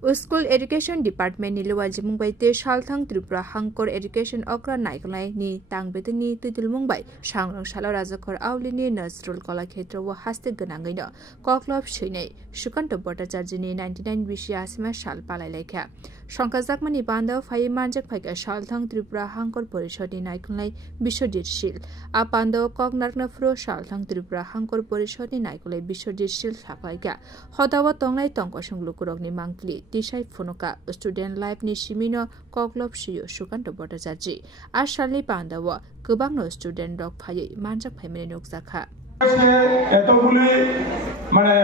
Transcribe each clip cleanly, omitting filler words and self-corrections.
School Education Department ni luwa jimung bai te Salthang Tripura Hangkor Education Okra Naiklai ni tangbete ni tutilmung bai Sangrang Salo Rajakor Auli ni Nazrul Kola Khetra wa haste ganangai no Koklop Shinai Shukanto Bhattacharya ni 99 bishi asima sal palai lekha Shankajak mani banda phai manjak phaika Salthang Tripura Hangkor Porishod ni naiklai Bishwajit Shil a banda koknakna fro Salthang Tripura Hangkor Porishod ni naiklai Bishwajit Shil thapaika hodawa tonglai tongkosung lukurok ni mangkli Tisai Funuka Student Life ni Shimino Koklop Shiyo Shukanto Bhattacharya Ashalni Pandawa Kubangno Student Dog Phai Manjak Phai Nokjakha এতগুলি মানে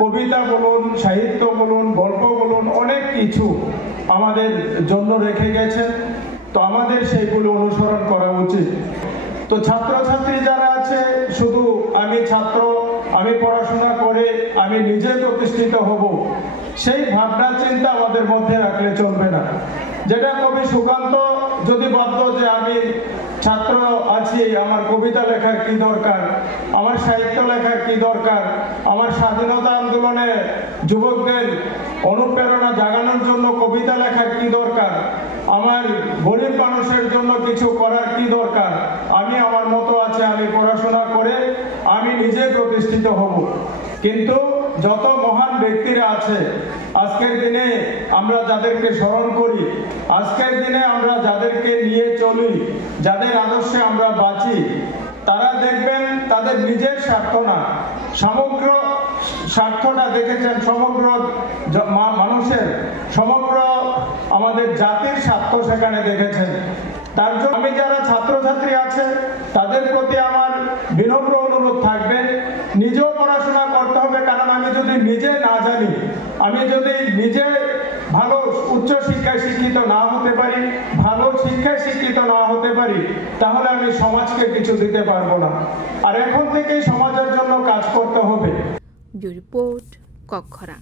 কবিতা বলুন সাহিত্য বলুন গল্প বলুন অনেক কিছু আমাদের জন্য রেখে গেছে তো আমাদের সেইগুলো অনুসরণ করা উচিত তো ছাত্রছাত্রী যারা আছে শুধু আমি ছাত্র আমি পড়াশোনা করে আমি নিজে প্রতিষ্ঠিত হব সেই ভাবনা চিন্তা আমাদের মধ্যে রাখলে চলবে না যেটা কবি সুকান্ত যদি ভাবতো যে আমি ছাত্র আছি আমার কবিতা লেখার কি দরকার আমার সাহিত্য লেখার কি দরকার আমার স্বাধীনতা আন্দোলনে যুবকদের অনুপ্রেরণা জাগানোর জন্য কবিতা লেখার কি দরকার আমার গরিব মানুষের জন্য কিছু করার কি দরকার আমি আমার মতো আছে আমি পড়াশোনা করে আমি নিজে প্রতিষ্ঠিত হব কিন্তু যত মহান ব্যক্তিরা আছে আজকের দিনে আমরা যাদেরকে স্মরণ করি আজকের দিনে আমরা যাদেরকে নিয়ে চলি যাদের আদর্শে আমরা বাঁচি তারা দেখবেন তাদের নিজের স্বার্থ না সমগ্র স্বার্থটা দেখেছেন সমগ্র মানুষের সমগ্র আমাদের জাতির স্বার্থ সেখানে দেখেছেন তার জন্য আমি যারা ছাত্রছাত্রী আছে তাদের প্রতি আমার বিনম্র অনুরোধ থাকবে নিজেও পড়াশোনা করতে হবে কারণ আমি যদি নিজে না জানি আমি যদি নিজে ভালো উচ্চ শিক্ষায় শিক্ষিত না হতে পারি ভালো শিক্ষায় শিক্ষিত না হতে পারি তাহলে আমি সমাজকে কিছু দিতে পারবো না আর এখন থেকেই সমাজের জন্য কাজ করতে হবে রিপোর্ট কক্ষরা।